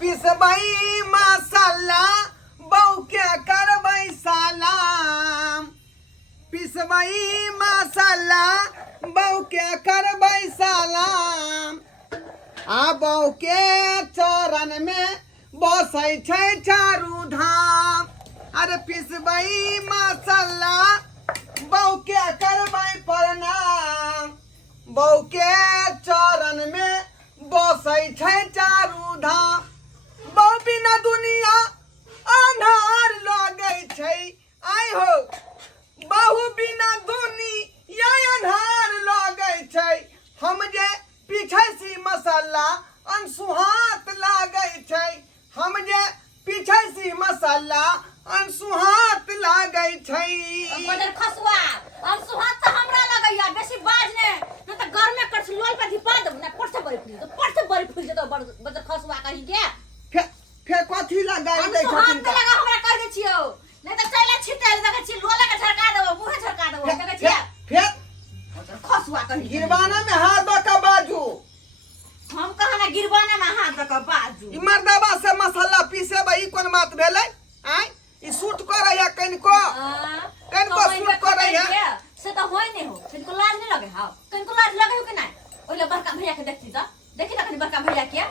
पिसबई मसाला बहू के करबई सलाम पिसबई मसाला बहू के करबई सलाम आ बहू के चरण में बसै छै चारू धाम अरे पिसबई मसाला बहू के करबई प्रणाम बहू के चरण में बसै छै चारू धाम बहू बिना दुनिया अन्हार लगै छै आइ हो बहू बिना दुनिया अन्हार लगै छै हम जे पीछे सी मसाला अनसुहात लागै छै हम जे पीछे सी मसाला अनसुहात लागै छै बदर खसवा अनसुहात त हमरा लगैया बेसी बाज ने न त घर में कट लोल पे धिपा दब ना पड़से बड़ी फूल जतो बदर खसवा कहि के फेर कथी लगाइ दै छथिन का लगा हमरा कर दे छियो नै त चले छिते लगा छी लोला के झरका देबो मुंह झरका देबो लगा छी फेर बदर खसवा कहि गिरबाना में हाथ दऽ के बाजू हम कहना गिरबाना में हाथ दऽ के बाजू ई मर्दबा से मसाला पीसेबै ई कोन बात भेलै आइ ई सूट करैया कनिको सूट करैया से त होय नै हो कनिको लाज नै लगे हां कनिको लाज लगे हो कि नै ओले बड़का भैया के देखती त देखि त कनि बड़का भैया के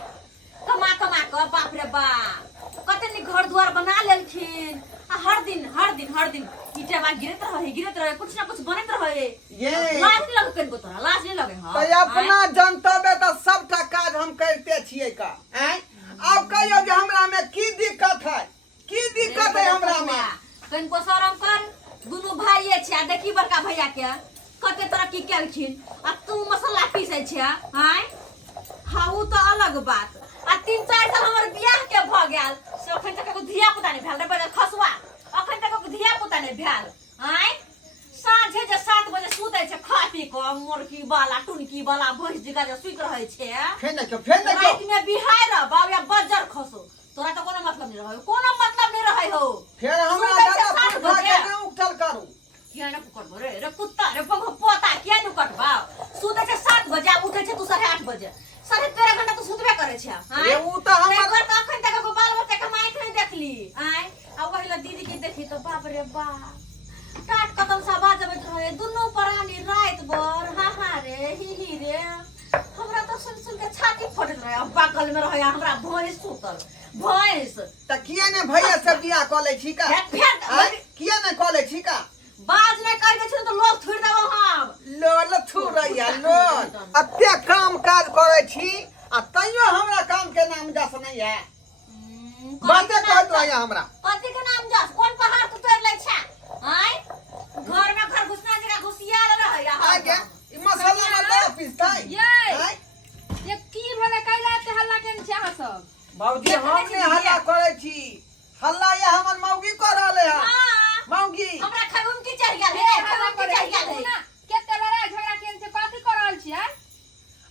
कमा के बाप रे बाप कते नि घर द्वार बना लेलखिन आ हर दिन ईटा बा गिरत रहे कुछ ना कुछ बनत रहे ये लाज नै लगे कनिको तोरा लाज नै लगे हां तो अपना जनतबे त सबटा काज हम करते छियै का हैं अब कहियो जे हमरा में की दिक्कत है हमरा में कनिको शरम कर दुनु भाइये छै आ देखी बड़का भैया के कते तरक्की केलखिन आ तू मसाला पीसै छै हैं हां उ त अलग बात आ 3-4 साल हमर बियाह के भ गेल से अखन तक धिया पुता नै भेल रे बदर खसवा अखन तक धिया पुता नै भेल हैं साँझे जे 7 बजे सुतै छै खा पी के मुर्गी वाला टुनकी वाला भैंस जका जे सुत रहै छै फेन रात में बिहार बाबा बजर खसो तोरा त कोनो मतलब नै रहै हो फेर हमरा दादा फुटबा के नै उठल करू किया न करबो रे कुत्ता रे बगो पोता किया न कटबा सुते छै 7 बजे उठै छै तू 8:30 बजे 13.5 घंटा तू सुतबे करे छै हां ए उ त हमर घर त अखन तक बाल बच्चा के माइक नै देखली आइ आ वहीला दीदी के देखी तो बाप रे बाप काट कतम सा बाजबैत रहे दुनु प्राणी रात भर हा रे ही रे हमरा त सुन के छाती फटत रहे अब बगल में रहे हमरा भैंस सुतल भैंस त किया ने भैया से बियाह क लै छी का किया ने क लै छी का बाज नै कर दे छ त लोग थुर देबो हम लोल थुरैया लोल अत्ते काम काज करै छी आ तइयो हमरा काम के नाम जस नै है बाते कहत रहिया हमरा कथि के नाम जस कोन पहाड़ तू तोड़ लै छै हैं घर में घर घुसना जगह घुसियाल रहैया आगे ई मसाला में दे पिसतै ये की भले कैला ते हल्ला केन छै अहाँ सब बाबूजी हम ने हल्ला करै छी हल्ला ये हमर मौगी कर रहले है मौगी हमरा खगुम की चढ़ गेल हे खगुम की चढ़ गेल है केते लड़ाई झगड़ा केन छै कथि कर रहल छी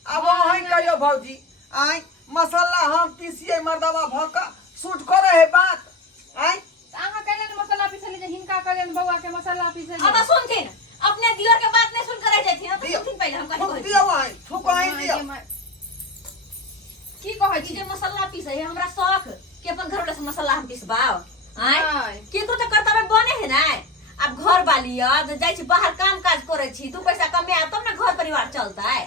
अब वही कहियो भौजी आई मसाला हम पीसिए मर्दवा भक सूट करे है बात आई अहाँ कहले न मसाला पीसले जे हिनका कहले बौआ के मसाला पीसले अब सुनथिन अपने दियोर के बात नहीं सुन कर रह जाथिन अब सुनथिन पहले हम कथि कहै दियो आई थुक आई दियो की कहै छी जे मसाला पीसै है हमरा शौक कि अपन घर वाला से मसाला हम पीसबाओ आय केकरो त कर्तव्य बने है ना अब घर वाली जाय छी बाहर काम काज करे छी दू पैसा कमे तब ना घर परिवार चलतै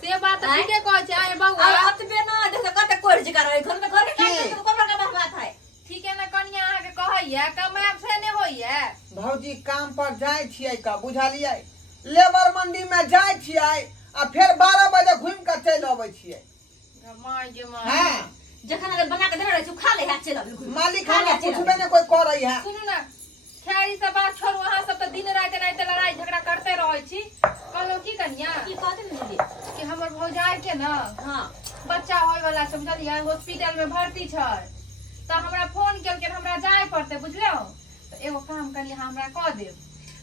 से बात ठीके कहै छै आय बौआ अतबे ना देख कते कोर जका रहे घर में घर के काम तो कोन का बात है ठीक है ना कनिया अहाँ के कहैया कमाब से नै होइया भौजी काम पर जाय छियै का बुझलियै लेबर मंडी में जाय छियै आ फिर 12 बजे घूम के चल आबै छियै माय गे माय हां जखन अगर बना के दे रहे छु खा ले है चल अब मालिक हमरा पूछबे ने कोई करई है सुनु ना खैरी सब बात छोड़ू अहाँ सब त दिन रात लड़ाई झगड़ा करते रहै छी कहलो की कनिया की कहते न दीदी कि हमर भौजाई के ना हां बच्चा होय वाला छै बुझलियै हॉस्पिटल में भर्ती छै त हमरा फोन केलकै हमरा जाय पड़ते बुझलो त एगो काम करिए हमरा क देब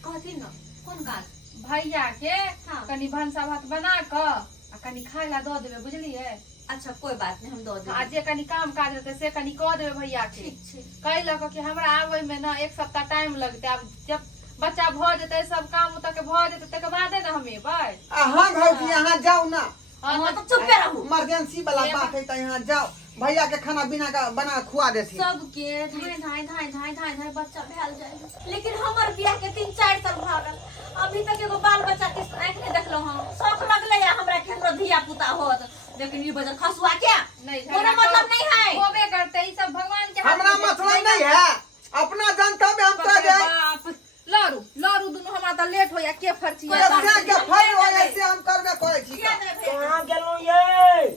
कहती न कोन काज भैया के कनी भंसा भात बना क आ कनी खाय ला द देबे बुझलियै अच्छा कोई बात नहीं हम दो दे आ जे कनी काम काज रहते से कनी क देबे भैया के ठीक छै कहि लक कि हमरा आवे में ना एक सप्ताह टाइम लगते अब जब बच्चा भ जेते सब काम तक भ जेते तक बादे ना हम एबै हां भौजी यहां जाओ ना हां तो चुप पे रहू इमरजेंसी वाला बात है त यहां जाओ भैया के खाना बिना का बना खुआ देती सबके धाय धाय धाय धाय धाय धाय बच्चा भेल जाए, लेकिन हमर बियाह के 3-4 साल भ गेल, अभी तक एगो बाल बच्चा के आंख नहीं देखलो हम। शौक लगले या हमरा के हमरो धिया पुता होत, लेकिन ई वजह खसुआ क्या नहीं कोनो मतलब नहीं है। होबे करते ई सब भगवान के हमरा मतलब नहीं है, अपना जानता में हम तो जाए बाप लारू लारू दुनु हमरा त लेट होया के फरची ऐसे के फल हो ऐसे हम करबे करे छी का। कहाँ गेलौं ये?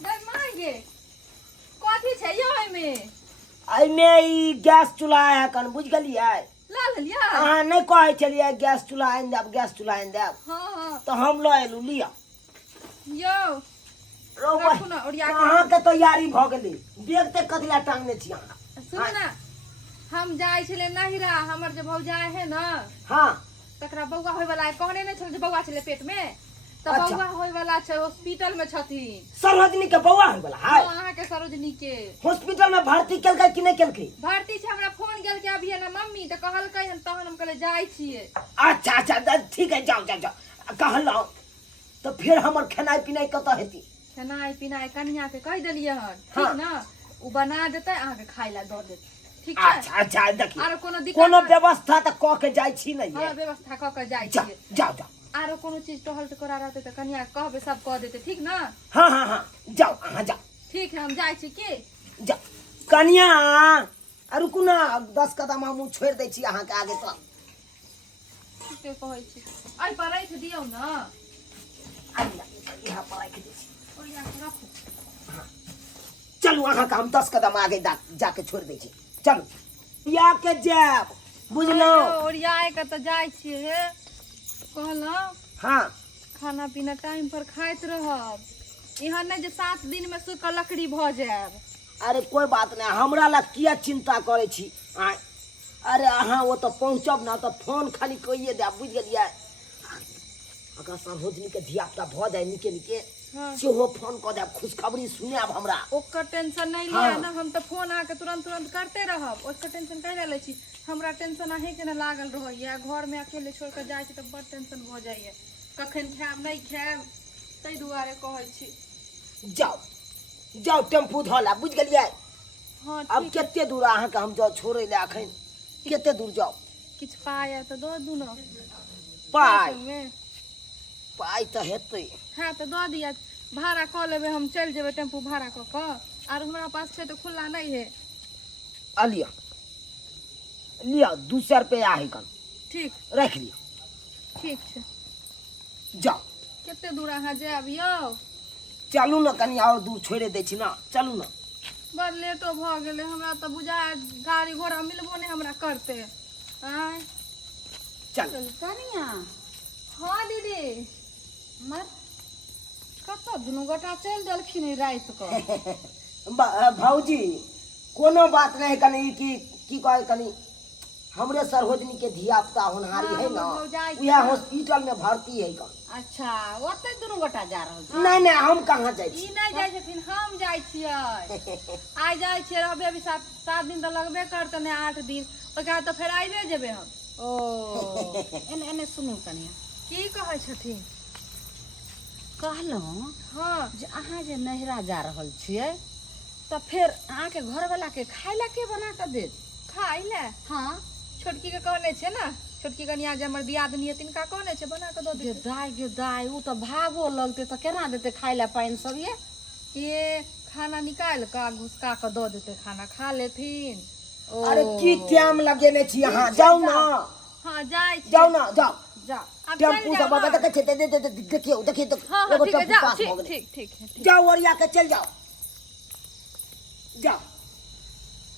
दे मांगे कथी छै यो एमे एहिमे ई गैस चूल्हा है कन बुझ गेलियै? ला लेलिया। अहाँ नहीं कहै छलियै गैस चूल्हा आनि देब, गैस चूल्हा आनि देब, हां तो हम लऽ एलू लिया। यो रो रखू ना ओरिया के। अहाँ के तैयारी भ गेलै, देखते कथिला टांगने छी अहाँ। सुन ना, हम जाय छले नहिरा, हमर जे भौजाई है ना हाँ तकरा बौआ होय वाला है, कहने नहीं छल जे बौआ छले पेट में, तो अच्छा। बौआ होय वाला छै, हॉस्पिटल में छथिन। सरोजनी के बौआ होय वाला है, अहाँ के सरोजनी के हॉस्पिटल में भर्ती केलकै कि नहीं केलकै? भर्ती छै, हमरा फोन गेल के अभी ना मम्मी त कहलकै हन, तहन हम कहले जाय छियै। अच्छा अच्छा ठीक है, जाओ जाओ जाओ। कहलौं तो फिर हमर खेनाइ पिनाइ कतऽ हेतै? खेनाइ पिनाइ कनिया के कह देलियै हन, हाँ। ठीक ना, उ बना देतै, अहाँ के खाय ला द देतै, ठीक छै। अच्छा अच्छा देखिए, आरो कोनो दिक्कत कोनो नहीं? व्यवस्था तो कह के जाय छी नहीं हाँ है। व्यवस्था क के जाय जाओ छियै। जाओ जाओ। आरो कोनो चीज टहल टकोरा रहते त कनिया के कहबे, सब कह देतै, ठीक ना। हाँ हाँ हाँ जाओ, अहाँ जाओ ठीक है, हम जाय छी की। जाओ। कनिया रुकू ना, 10 कदम हम छोड़ दै छी अहाँ के आगे तो। के कहै छी आई पर राख दियौ ना, यहाँ पर राख दै छी। ओरिया के रखू। चलू अहाँ के हम 10 कदम आगे जाके छोड़ दै छी, चलू या के जाब, बुझलो? ओरिया के त जाय छियै हे, कहलौ हाँ खाना पीना टाइम पर खाइत रहब, यहाँ नहीं जे 7 दिन में सूख के लकड़ी भ जायब। अरे कोई बात नहीं, हमरा ला किया चिंता करे छी? अरे अहाँ वो तो पहुँचब ना तो फोन खाली कहिए दे, बुझ गेलियै? अगर सरोजनी के धिया पुता भ जाए निके निके, हाँ। सेहो फोन कऽ देब, खुशखबरी सुनाब हमरा। ओकर टेंशन नहीं हाँ। लिया ना, हम तो फोन आके तुरंत तुरंत करते रहब, ओकर टेंशन कह ले छी। हमरा टेंशन अहीं के ना लागल रहैया, घर में अकेले छोड़ के जाय छी त बड़ टेंशन भ जाइए, कखन खायब नहीं खायब, तै दुआरे कहै छी। जाओ जाओ टेम्पू धऽ ला, बुझ गेलियै? हाँ अब ठीक है, केते दूर अहाँ के हम जाओ छोड़े ले, अखन केते दूर जाओ? किछ पाय है तो दो दू ना पाई में। पाई तो हेतै, हाँ तो दो दिया, भाड़ा कऽ लेबै, हम चल जेबै टेम्पू भाड़ा कऽ के, आर हमरा पास छै तो खुला नहीं है। लिया लिया 200 रुपया है कन, ठीक रख लिया, ठीक छै। जाओ केते दूर अहाँ जायब यौ? चलू ना, कनी और दूर छोड़े दै छी ना, चलू ना। बड़ लेटो भ गेलै, हमरा तऽ बुझाय गाड़ी घोड़ा मिलबो नहीं हमरा करते। आय चल कनिया हाँ दीदी, मर कत दुनू गोटा चल देलखिन रात को। भौजी कोनो बात नहीं, कनी की कहे, कनी हमरे सरोजनी के धिया पुता होनहारी है ना, भौजाई के। वह हॉस्पिटल में भर्ती है कन। अच्छा ओते दुनू गोटा जा रहल छी। नहीं नहीं, हम कहाँ जाय ई छी? नहीं जाय छथिन, हम जाय छियै। आइ जाय छियै, रहबे अभी 7 दिन तो लगबे करते ने, 8 दिन, ओकर बाद तो फेर आइबे जेबे हम। ओ एने एने सुनू कनिया, की कहै छथिन? कहलहुँ हाँ जे अहाँ जे नहिरा जा रहल छियै तऽ फेर अहाँके घरवाला के खाय ला के बना कऽ देत? खाइ ले हाँ छोटकी के कहने छै ना, छोटकी कनिया जे हमर दियादनी है तिनका कहने छै बना के दो गे दे। दाय उ तऽ भागो लगते तऽ केना देते खाय ला पानि सब ये खाना निकाल का घुसका के दो देते, खाना खा लेथिन। अरे की टाइम लगेने छी अहाँ, जाओ ना हाँ जाय छी, जाओ ना जाओ। जा अब चल टेम्पू जाओ सब ना। देखे छै, देखियो देखिए तो हाँ हाँ एगो ठीक है, टेम्पू जाओ, पास ठीक हो गेलै। ठीक ठीक है, ठीक। जाओ ओरिया के चल जाओ, जाओ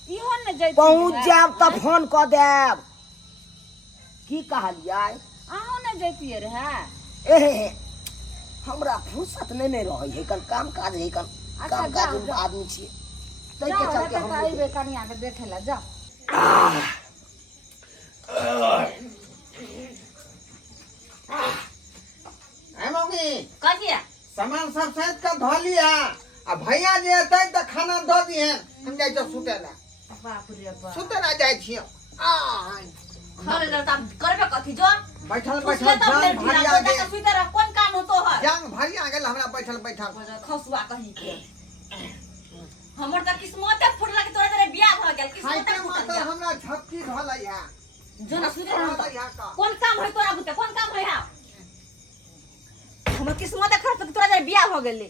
इहो ने जैती पहुँच जाब तऽ फोन कऽ देब। की कहलियै? अहूँ ने जैतियै रहे। एहे हमरा फुर्सत नहीं रहे है, कन काम काज है, कन अच्छा, काम काज जाओ, जाओ। आदमी छियै, तै जाओ के चलते हेतै हम तऽ अइबे कनिया के देखे ला, जा है मम्मी कहिया सामान सब साथ का धो लिया, आ भैया जे एतै तऽ खाना दऽ दिहे, हम जाय छी सुते ला, बाप रे बाप सुते ला जाय छी। खरे ल त करबे कथी जो बैठल उसके बैठल तो जान फिर ढीला भरिया तो गेल, जाके सुते रह, कोन काम होतो है? जान भरिया गेल हमरा बैठल बैठल। खसुआ कहीं के हमर त किस्मते फुटला कि तोरा जरे बियाह भ गेल किस्मते खाइते फुटल मात्र गया। हमरा झपकी धलै है जो न सुधर हम धलै है का कौन काम है तोरा बुते कौन काम है हमर किस्मते खराब कि तोरा जरे बियाह भ गेले